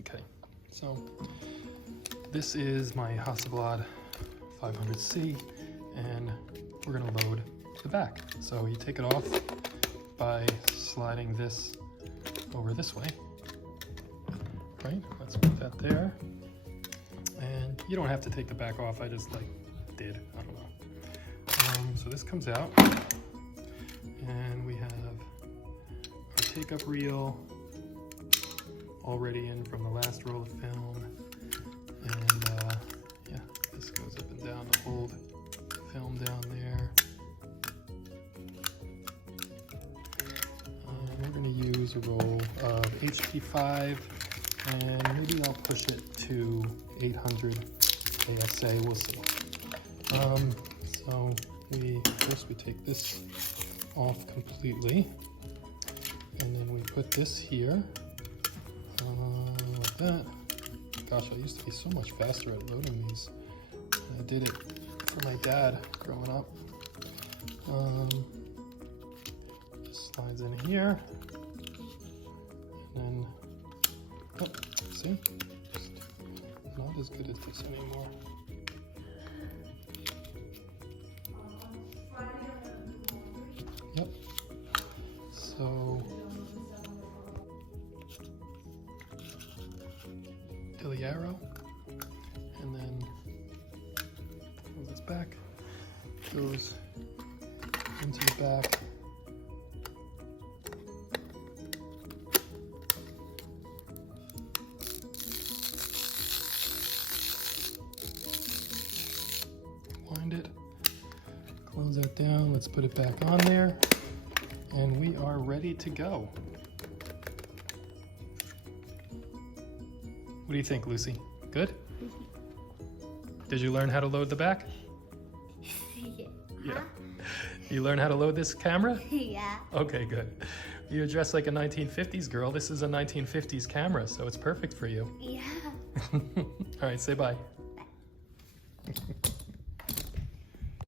Okay, so this is my Hasselblad 500C, and we're gonna load the back. So you take it off by sliding this over this way, right? Let's put that there. And you don't have to take the back off, I just did, I don't know. So this comes out, and we have our take-up reel already in from the last roll of film, and yeah, this goes up and down to hold film down there. And we're going to use a roll of HP5, and maybe I'll push it to 800 ASA, we'll see. So first we take this off completely, and then we put this here, like that. Gosh, I used to be so much faster at loading these. I did it for my dad growing up. Just slides in here, and then, oh, see? Just not as good as this anymore. Yep. So to the arrow, and then pull this back, goes into the back. Wind it, close that down, let's put it back on there, and we are ready to go. What do you think, Lucy? Good? Did you learn how to load the back? Yeah. You learn how to load this camera? Yeah. Okay, good. You're dressed like a 1950s girl. This is a 1950s camera, so it's perfect for you. Yeah. All right, say bye. Bye.